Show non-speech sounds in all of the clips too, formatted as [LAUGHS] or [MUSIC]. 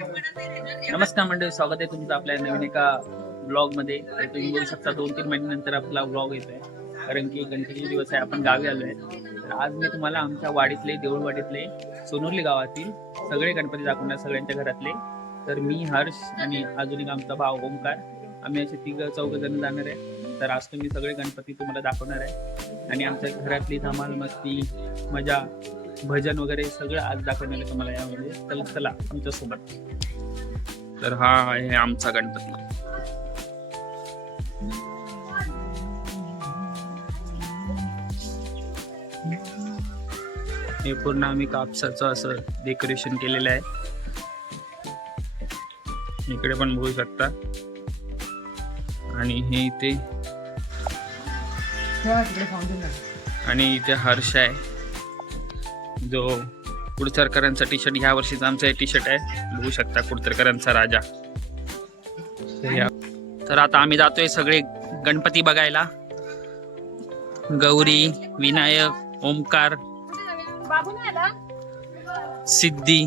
नमस्कार मंडळी स्वागत आहे तुमचं आपल्या नवीन एका ब्लॉगमध्ये तुम्ही बघू शकता दोन तीन महिन्यानंतर आपला ब्लॉग येतोय. कारण की गणपतीचे दिवस आहे आपण गावी आलो आहे तर आज मी तुम्हाला आमच्या वाडीतले देऊळवाडीतले सोनोर्ली गावातील सगळे गणपती दाखवणार सगळ्यांच्या घरातले. तर मी हर्ष आणि अजून एक आमचा भाव ओमकार आम्ही असे तिघ चौघ जण जाणार आहे. तर आज तुम्ही सगळे गणपती तुम्हाला दाखवणार आहे. आणि आमच्या घरातली धमाल मस्ती मजा भजन वगैरे सगळं आज आहे तुम्हाला यामध्ये. तर चला आमच्यासोबत तर हा आहे आमचा गणपती. हे पूर्ण आम्ही कापसाचं असं डेकोरेशन केलेलं आहे. इकडे पण बघू शकता. आणि हे इथे आणि इथे हर्ष आहे. जो कुडचरकरांचा टी शर्ट ह्या वर्षीचा आमचा टी शर्ट आहे. बघू शकता कुडचरकरांचा राजा. तर आता आम्ही जातोय सगळे गणपती बघायला. गौरी विनायक ओमकार सिद्धी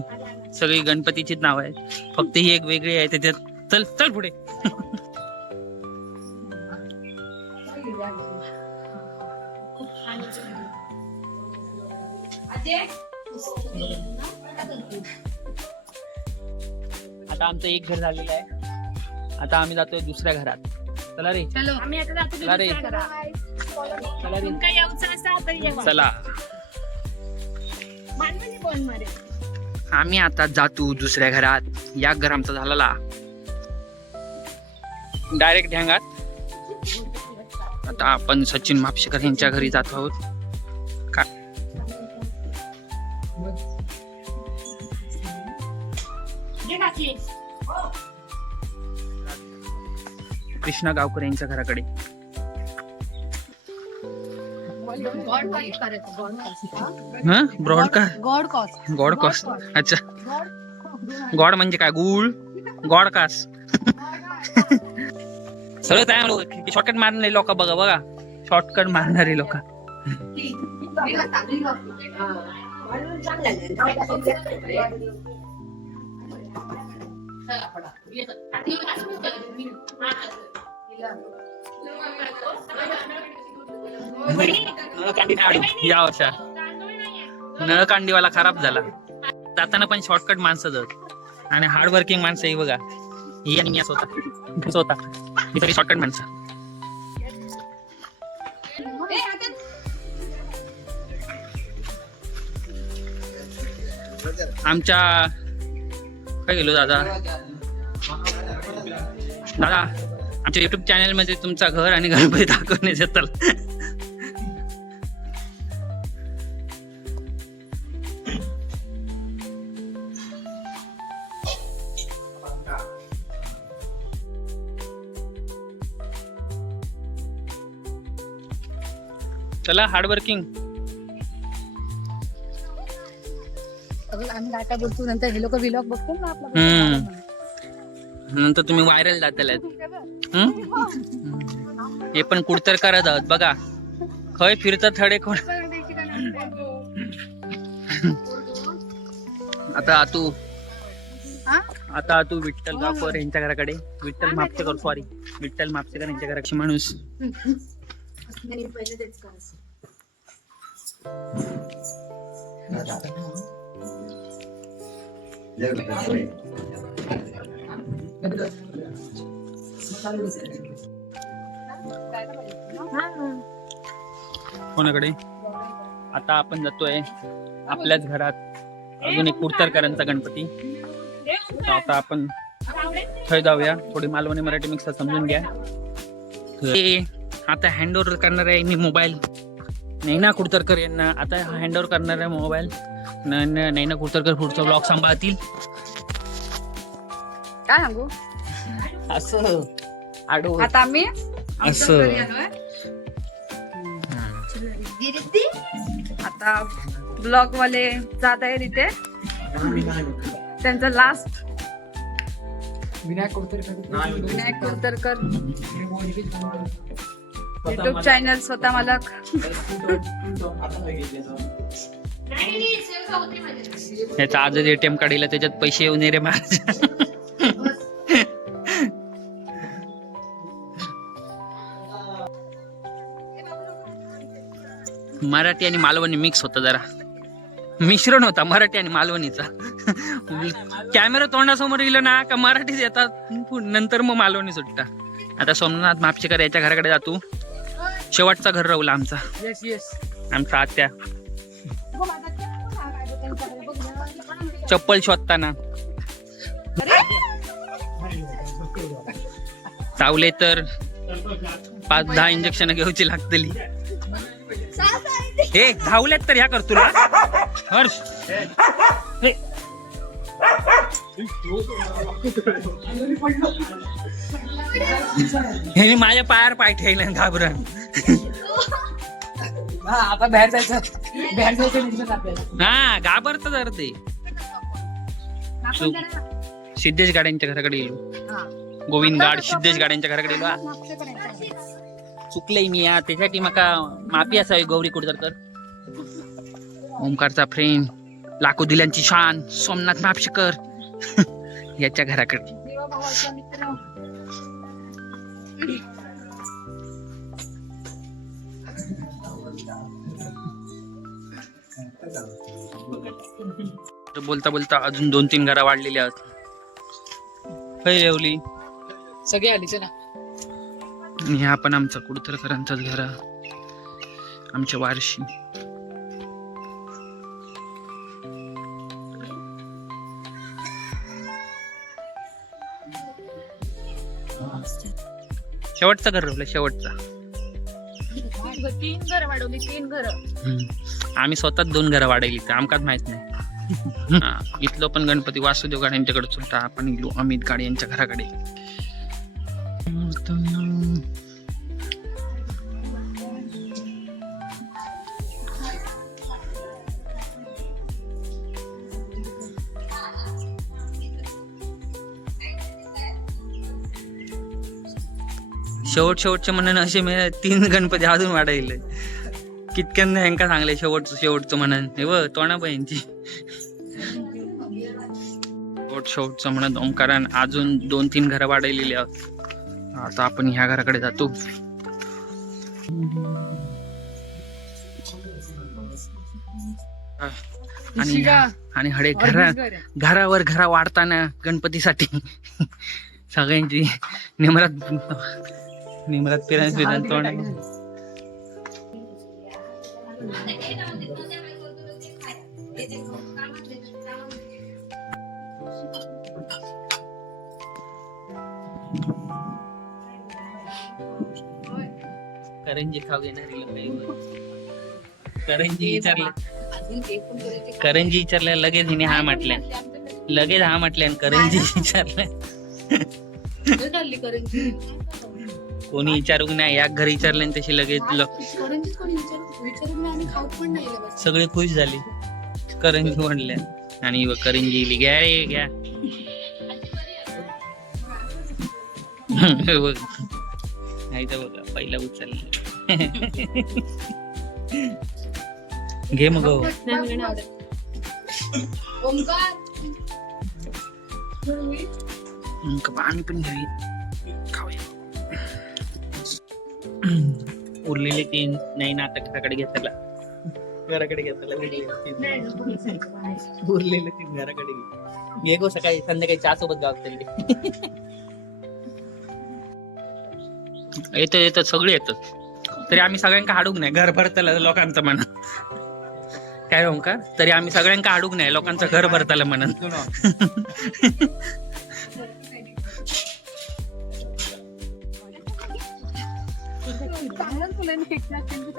सगळी गणपतीचीच नाव आहेत. फक्त ही एक वेगळी आहे त्याच्यात चल चल पुढे. [LAUGHS] आता आमचं एक घर झालेलं आहे. आता आम्ही जातोय दुसऱ्या घरात. चला रे. चलो. आम्ही आता जातो चला रे. दुसऱ्या घरात. चला रे. तुमका यायचं असं तर येवा. चला. मानवाने बोल मारे. आम्ही आता जातो दुसऱ्या घरात. या घर आमचा झालेला. डायरेक्ट ढ्यांगात आता आपण सचिन म्हापशेकर यांच्या घरी जात आहोत. कृष्णा गावकर यांच्या घराकडे. गॉड कॉस्ट हा? ब्रॉडकास्ट गॉड कॉस्ट अच्छा. गॉड म्हणजे काय? गुळ? गॉड कास सगळं काय शॉर्टकट मारणारे लोक बघा बघा. शॉर्टकट मारणारे लोक. या वर्षा नळकांडीवाला खराब झाला. जाताना पण शॉर्टकट माणसं जात आणि हार्ड वर्किंग माणसं ही बघा. ही आणि मी शॉर्टकट माणसं. आमच्या काय गेलो दादा? दादा आमच्या युट्यूब चॅनलमध्ये तुमचा घर आणि गणपती दाखवण्यात येतात चला. हार्ड वर्किंग आम्ही काय काय बोलतो नंतर हे लोक विलॉग बघतो ना आपला. नंतर तुम्ही व्हायरल जाताल. हे? पण कुडतर करत आहोत बघा. खय फिरत थडे कोण? आता तू हा? आता तू विठ्ठल गावकर यांच्या घराकडे. विठ्ठल मापसेकर सॉरी विठ्ठल मापसेकर यांच्या घराकडे. माणूस. कोणाकडे? आता आपण जातोय आपल्याच घरात. अजून एक कुडतरकरांचा गणपती. आता आपण थंय जाऊया. थोडी मालवणी मराठी मिक्सर समजून घ्या. हे आता हँड ओव्हर करणार आहे मी मोबाईल नैना कुडतरकर यांना. आता हँड ओव्हर करणार आहे मोबाईल नैना कुडतरकर पुढचा ब्लॉग सांभाळतील. काय सांगू? असं आडो आता आम्ही असं. आता ब्लॉग वाले जात आहे तिथे त्यांचं last Vinayak Vinayak Koltarkar. YouTube channel स्वतः मालक. याचा आजच एटीएम काढीला त्याच्यात पैसे येऊन रे महाराज. मराठी आणि मालवणी मिक्स होतं जरा. मिश्रण होता मराठी आणि मालवणीचा. कॅमेरा तोंडासमोर गेलं ना का मराठीच येतात? नंतर मग मालवणी सुटता. आता सोमनाथ मापशेकर याच्या घराकडे जातो शेवटचा घर राहुला आमचा. येस येस आमचा आत्या. चप्पल शोधताना. चावले तर पाच दहा इंजेक्शन घेऊची लागतली. हे धावलेत तर ह्या कर तुला हर्ष. हे. हे माझ्या पायावर पाय ठेवले घाबरण. हा आता बाहेर जायचं. बाहेर जायचं आपल्याला? हा घाबरत जर ते. सिद्धेश गाड्यांच्या घराकडे गेलो. गोविंद गाड सिद्धेश गाड्यांच्या घराकडे गेलो. हा. चुकलंय मी या. त्यासाठी माका माफी असावी गौरी कुडतरकर. ओमकारचा फ्रेंड लाखो दिल्यांची शान सोमनाथ मापशेकर [LAUGHS] याच्या घराकडे. बोलता बोलता अजून दोन तीन घरा वाढलेली आहेत. रेवली. सगळे आलीच ना. आणि ह्या पण आमचा कुडतरकरांचाच घर आमच्या वारशी. शेवटचा घर राहिलं शेवटचा. तीन घर वाढवली तीन घर. हम्म. आम्ही स्वतःच दोन घरं वाढवली तर आमकाच माहीत नाही. [LAUGHS] हा, इथलं पण गणपती वासुदेव गाड यांच्याकडे चुलता आपण गेलो अमित गाड यांच्या घराकडे. शेवट शेवटचे म्हणून असे मी तीन गणपती अजून वाढायले कितक्यांदा ह्यांका सांगले शेवटचं शेवटचं म्हणून हे व तोंडा यांची शेवट शेवटचं म्हणत ओंकारान अजून दोन तीन घरं वाढवलेली आहेत. आता आपण ह्या घराकडे जातो. आणि आणि हडे घरा. घरावर घरा वाढताना गणपतीसाठी सगळ्यांची निमरात निमरात फिरण फिरण तोंड. करंजी खाऊ घेणारी. करंजी विचारले. करंजी विचारल्या लगेच हिने हा म्हटल्या लगेच हा म्हटल्या करंजी विचारल्या कोणी विचारू नाही या घरी विचारले आणि तशी लगेच सगळे खुश झाले. करंजी म्हणल्या आणि व करंजी इली. घ्या रे घ्या. [LAUGHS] बघ. नाही तर बघा पहिला उचलला. [LAUGHS] घे मग हो. मग पाणी पण घ्यावी [CLEARS THROAT] उरलेले तीन नाही ना आता घराकडे घेतला घराकडे घेतला उरलेले तीन घराकडे घे. गो सकाळी संध्याकाळी चहा सोबत गावात येत येतात सगळे येतात. तरी आम्ही सगळ्यांका हाडूक नाही. घर भरतलं लोकांचं म्हणा. काय ओंकार? तरी आम्ही सगळ्यांका हाडूक नाही लोकांचं घर भरतलं म्हणून [LAUGHS]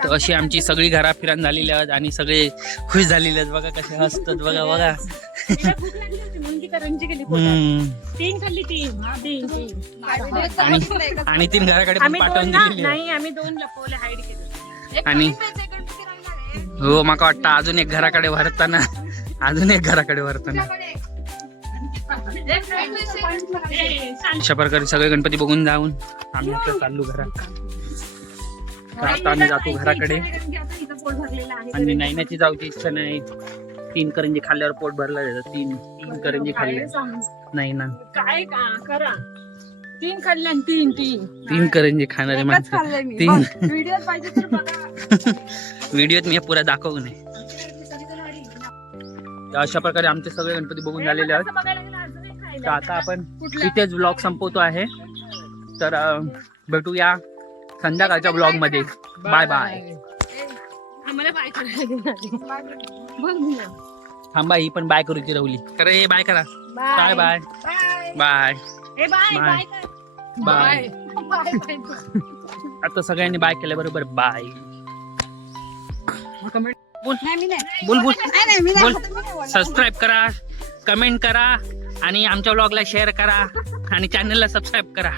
तर अशी आमची सगळी घरा फिरान झालेली आहेत आणि सगळे खुश झालेले आहेत. बघा कसे हसतात बघा बघा. हम्म. तीन खाल्ली तीन तीन आणि तीन घराकडे पण आम्ही पाठवून दोन ना? दिलेली आहे. नाही आम्ही दोन लपवले हाईड केले. आणि हो माका वाटतं अजून एक घराकडे भरताना अजून एक घराकडे भरताना अशा प्रकारे सगळे गणपती बघून जाऊन आम्ही आता चाललो तर आता आम्ही जातो घराकडे? आणि नैनाची जाऊची इच्छा नाही. तीन करंजी खाल्ल्यावर पोट भरलं जातं. तीन तीन करंजी खाल्ले नाही ना काय करा तीन खाल्ल्या तीन. तीन तीन करंजी खाणारे माणसं तीन. व्हिडिओत [LAUGHS] मी पुरा दाखवू नाही. अशा प्रकारे आमचे सगळे गणपती बघून झालेले आहेत. तर आता आपण? इथेच ब्लॉग संपवतो आहे. तर भेटूया संध्याकाळच्या ब्लॉगमध्ये. बाय बाय थांबा ही पण बाय करूची राहुली. हे बाय करा. Bye bye bye bye bye. आता सगळ्यांनी बाय केल्या बरोबर? बाय बोल. बोल बोल. सबस्क्राईब करा कमेंट करा. आणि आमच्या ब्लॉगला शेअर करा आणि चॅनलला सबस्क्राईब करा.